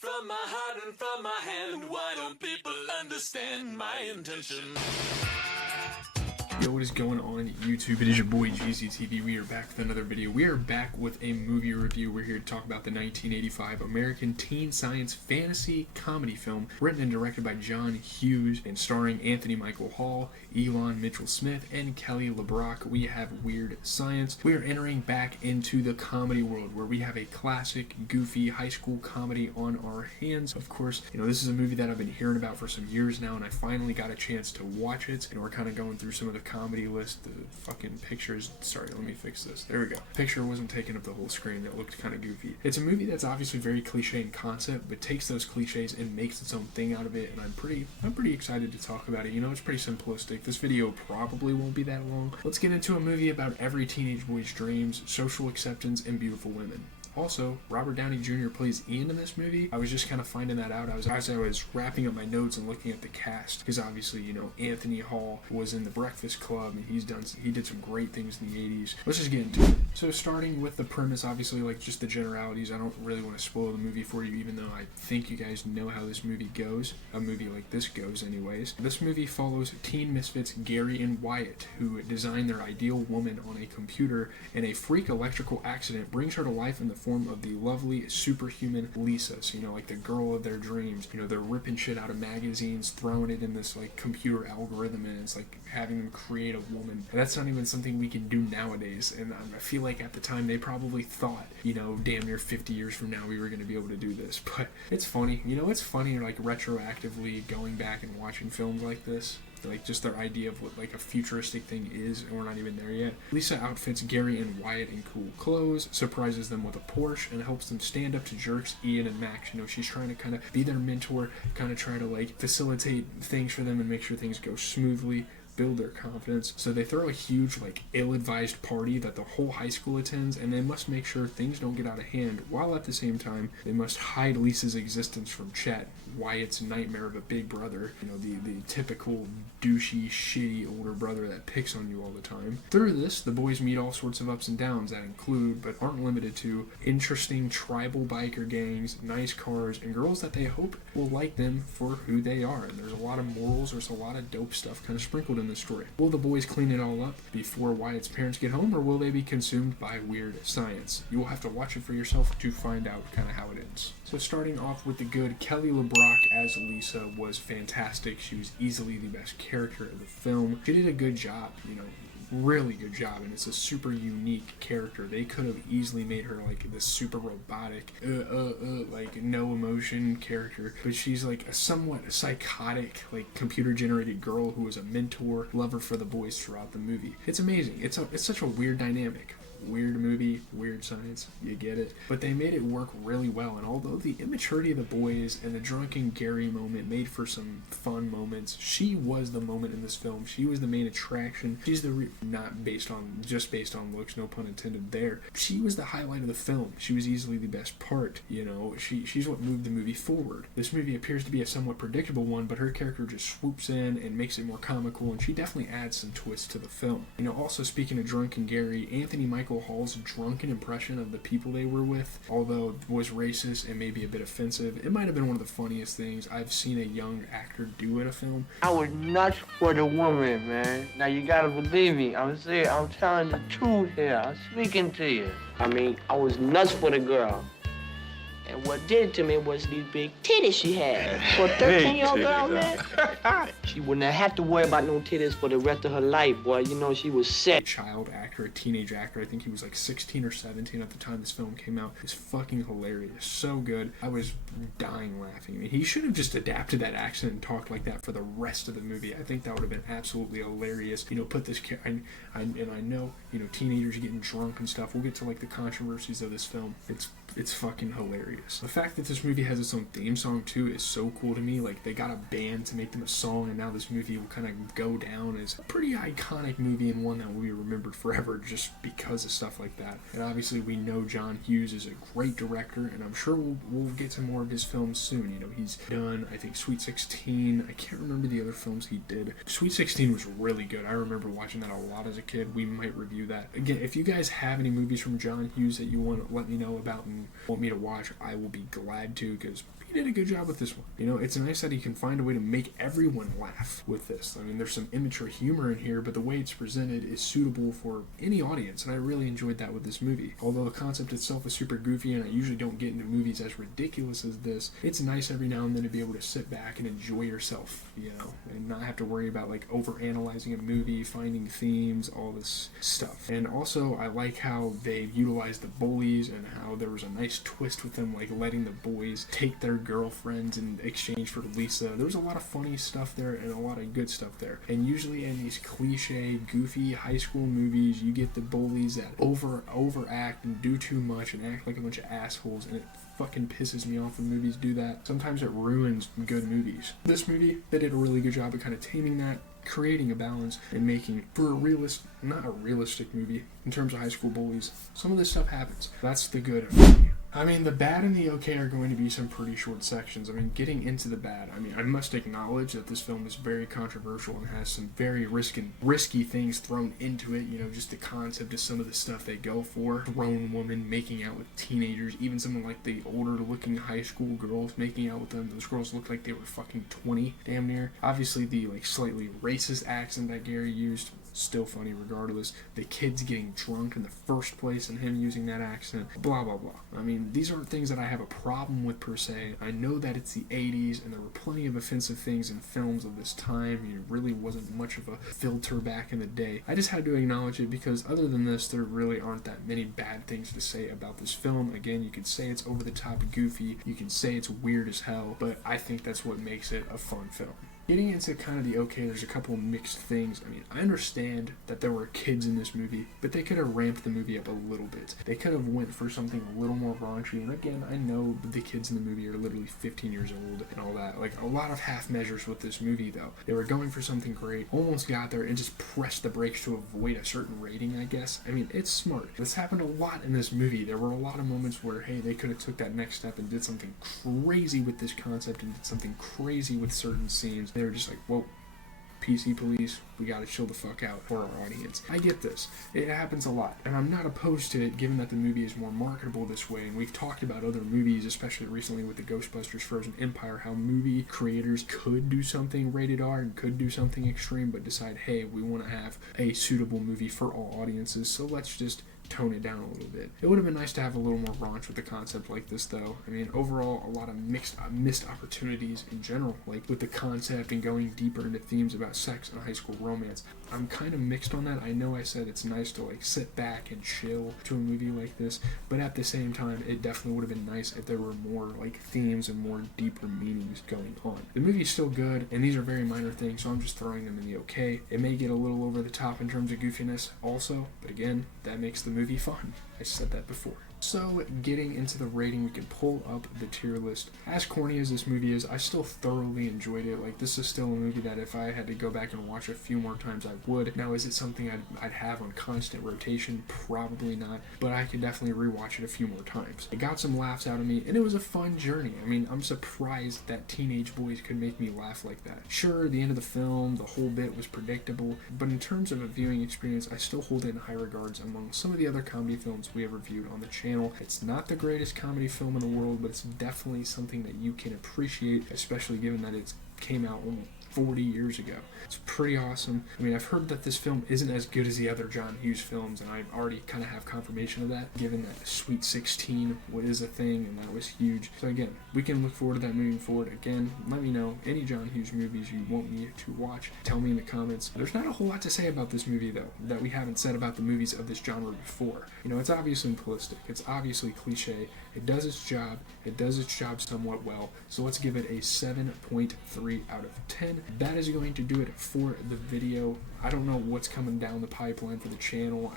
from my heart and from my hand. Why don't people understand my intention? Yo, what is going on YouTube? It is your boy GZTV. We are back with another video. We are back with a movie review. We're here to talk about the 1985 American teen science fantasy comedy film written and directed by John Hughes and starring Anthony Michael Hall, Elon Mitchell Smith, and Kelly LeBrock. We have Weird Science. We are entering back into the comedy world where we have a classic, goofy high school comedy on our hands. Of course, this is a movie that I've been hearing about for some years now, and I finally got a chance to watch it. And we're kind of going through some of the comedy list. The fucking pictures, sorry, let me fix this. There we go. Picture wasn't taking up the whole screen. That looked kind of goofy. It's a movie that's obviously very cliche in concept, but takes those cliches and makes its own thing out of it, and I'm pretty excited to talk about it. It's pretty simplistic. This video probably won't be that long. Let's get into a movie about every teenage boy's dreams, social acceptance, and beautiful women. Also, Robert Downey Jr. plays Ian in this movie. I was just kind of finding that out as I was wrapping up my notes and looking at the cast, because obviously, Anthony Hall was in The Breakfast Club, and he did some great things in the 80s. Let's just get into it. So starting with the premise, obviously, like just the generalities, I don't really want to spoil the movie for you, even though I think you guys know how this movie goes. A movie like this goes anyways. This movie follows teen misfits Gary and Wyatt, who design their ideal woman on a computer, and a freak electrical accident brings her to life in the form of the lovely superhuman Lisa. So, like the girl of their dreams. They're ripping shit out of magazines, throwing it in this like computer algorithm, and it's like having them create a woman. And that's not even something we can do nowadays. And I feel like at the time they probably thought, damn near 50 years from now we were going to be able to do this. But it's funny. It's funny like retroactively going back and watching films like this. Like just their idea of what like a futuristic thing is, and we're not even there yet. Lisa outfits Gary and Wyatt in cool clothes, surprises them with a Porsche, and helps them stand up to jerks Ian and Max. She's trying to kind of be their mentor, kind of try to like facilitate things for them and make sure things go smoothly, build their confidence. So they throw a huge like ill-advised party that the whole high school attends, and they must make sure things don't get out of hand, while at the same time they must hide Lisa's existence from Chet, Wyatt's nightmare of a big brother, the typical douchey, shitty older brother that picks on you all the time. Through this, the boys meet all sorts of ups and downs that include, but aren't limited to, interesting tribal biker gangs, nice cars, and girls that they hope will like them for who they are. And there's a lot of morals, there's a lot of dope stuff kind of sprinkled in the story. Will the boys clean it all up before Wyatt's parents get home, or will they be consumed by weird science? You will have to watch it for yourself to find out kind of how it ends. So starting off with the good, Kelly LeBrock as Lisa was fantastic. She was easily the best character of the film. She did a good job, really good job, and it's a super unique character. They could have easily made her like this super robotic, like no emotion character, but she's like a somewhat psychotic, like computer generated girl who is a mentor, lover for the boys throughout the movie. It's amazing. It's such a weird dynamic. Weird movie, weird science, you get it. But they made it work really well, and although the immaturity of the boys and the drunken Gary moment made for some fun moments, she was the moment in this film. She was the main attraction. She's not based on looks, no pun intended there. She was the highlight of the film. She was easily the best part, she's what moved the movie forward. This movie appears to be a somewhat predictable one, but her character just swoops in and makes it more comical, and she definitely adds some twists to the film. Also speaking of drunken Gary, Anthony Michael Hall's drunken impression of the people they were with, although was racist and maybe a bit offensive, it might have been one of the funniest things I've seen a young actor do in a film. I was nuts for the woman, man. Now you gotta believe me. I'm telling the truth here. I'm speaking to you. I was nuts for the girl. And what did it to me was these big titties she had. For a 13-year-old girl, man, she wouldn't have had to worry about no titties for the rest of her life, boy. She was set. A child actor, a teenage actor, I think he was like 16 or 17 at the time this film came out, is fucking hilarious. So good. I was dying laughing. He should have just adapted that accent and talked like that for the rest of the movie. I think that would have been absolutely hilarious. Put this, and I know, teenagers getting drunk and stuff. We'll get to like the controversies of this film. It's fucking hilarious. The fact that this movie has its own theme song too is so cool to me. Like they got a band to make them a song, and now this movie will kind of go down as a pretty iconic movie and one that will be remembered forever just because of stuff like that. And obviously we know John Hughes is a great director, and I'm sure we'll get to more of his films soon. He's done, I think, Sweet 16. I can't remember the other films he did. Sweet 16 was really good. I remember watching that a lot as a kid. We might review that. Again, if you guys have any movies from John Hughes that you want to let me know about and want me to watch, I will be glad to, because he did a good job with this one. You know, it's nice that he can find a way to make everyone laugh with this. I mean, there's some immature humor in here, but the way it's presented is suitable for any audience, and I really enjoyed that with this movie. Although the concept itself is super goofy, and I usually don't get into movies as ridiculous as this, it's nice every now and then to be able to sit back and enjoy yourself, you know, and not have to worry about like over-analyzing a movie, finding themes, all this stuff. And also, I like how they utilized the bullies and how there was a nice twist with them, like letting the boys take their girlfriends in exchange for Lisa. There was a lot of funny stuff there and a lot of good stuff there. And usually in these cliche, goofy high school movies, you get the bullies that overact and do too much and act like a bunch of assholes, and it fucking pisses me off when movies do that. Sometimes it ruins good movies. This movie, they did a really good job of kind of taming that, creating a balance, and making for not a realistic movie in terms of high school bullies. Some of this stuff happens. That's the good of it. I mean, the bad and the okay are going to be some pretty short sections. I mean, getting into the bad, I mean, I must acknowledge that this film is very controversial and has some very risky things thrown into it. You know, just the concept of some of the stuff they go for. Grown woman making out with teenagers, even someone like the older-looking high school girls making out with them. Those girls looked like they were fucking 20, damn near. Obviously, the like slightly racist accent that Gary used, still funny regardless. The kids getting drunk in the first place and him using that accent, blah blah blah. I mean, these aren't things that I have a problem with per se. I know that it's the 80s and there were plenty of offensive things in films of this time. It really wasn't much of a filter back in the day. I just had to acknowledge it because other than this, there really aren't that many bad things to say about this film. Again, you could say it's over the top goofy, you can say it's weird as hell, but I think that's what makes it a fun film. Getting into kind of the okay, there's a couple of mixed things. I mean, I understand that there were kids in this movie, but they could have ramped the movie up a little bit. They could have went for something a little more raunchy, and again, I know the kids in the movie are literally 15 years old and all that. Like, a lot of half measures with this movie, though. They were going for something great, almost got there, and just pressed the brakes to avoid a certain rating, I guess. I mean, it's smart. This happened a lot in this movie. There were a lot of moments where, hey, they could have took that next step and did something crazy with this concept and did something crazy with certain scenes. They were just like, whoa, PC police, we gotta chill the fuck out for our audience. I get this. It happens a lot, and I'm not opposed to it given that the movie is more marketable this way, and we've talked about other movies, especially recently with the Ghostbusters Frozen Empire, how movie creators could do something rated R and could do something extreme, but decide, hey, we want to have a suitable movie for all audiences, so let's just tone it down a little bit. It would have been nice to have a little more raunch with a concept like this, though. I mean, overall, a lot of missed opportunities in general, like with the concept and going deeper into themes about sex and high school romance. I'm kind of mixed on that. I know I said it's nice to like sit back and chill to a movie like this, but at the same time, it definitely would have been nice if there were more like themes and more deeper meanings going on. The movie's still good, and these are very minor things, so I'm just throwing them in the okay. It may get a little over the top in terms of goofiness also, but again, that makes the movie fun. I said that before. So, getting into the rating, we can pull up the tier list. As corny as this movie is, I still thoroughly enjoyed it. Like, this is still a movie that if I had to go back and watch a few more times, I would. Now, is it something I'd have on constant rotation? Probably not, but I could definitely rewatch it a few more times. It got some laughs out of me, and it was a fun journey. I mean, I'm surprised that teenage boys could make me laugh like that. Sure, the end of the film, the whole bit was predictable, but in terms of a viewing experience, I still hold it in high regards among some of the other comedy films we have reviewed on the channel. It's not the greatest comedy film in the world, but it's definitely something that you can appreciate, especially given that it came out almost 40 years ago. It's pretty awesome. I mean, I've heard that this film isn't as good as the other John Hughes films, and I already kind of have confirmation of that, given that Sweet 16 is a thing, and that was huge. So again, we can look forward to that moving forward. Again, let me know any John Hughes movies you want me to watch. Tell me in the comments. There's not a whole lot to say about this movie, though, that we haven't said about the movies of this genre before. You know, it's obviously simplistic. It's obviously cliche. It does its job. It does its job somewhat well. So let's give it a 7.3 out of 10. That is going to do it for the video. I don't know what's coming down the pipeline for the channel.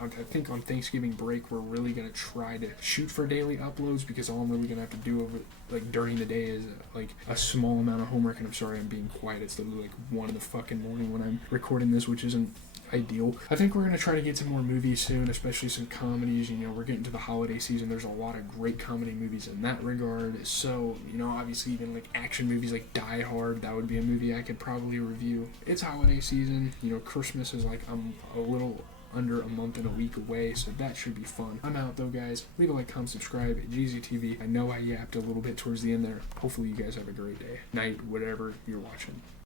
I think on Thanksgiving break, we're really going to try to shoot for daily uploads, because all I'm really going to have to do over like during the day is like a small amount of homework. And I'm sorry I'm being quiet. It's literally like 1 in the fucking morning when I'm recording this, which isn't ideal. I think we're going to try to get some more movies soon, especially some comedies. You know, we're getting to the holiday season. There's a lot of great comedy movies in that regard. So, you know, obviously even like action movies like Die Hard, that would be a movie I could probably review. It's holiday season. You know, Christmas is like, I'm a little under a month and a week away, so that should be fun. I'm out though, guys. Leave a like, comment, subscribe at GZTV. I know I yapped a little bit towards the end there. Hopefully you guys have a great day, night, whatever you're watching.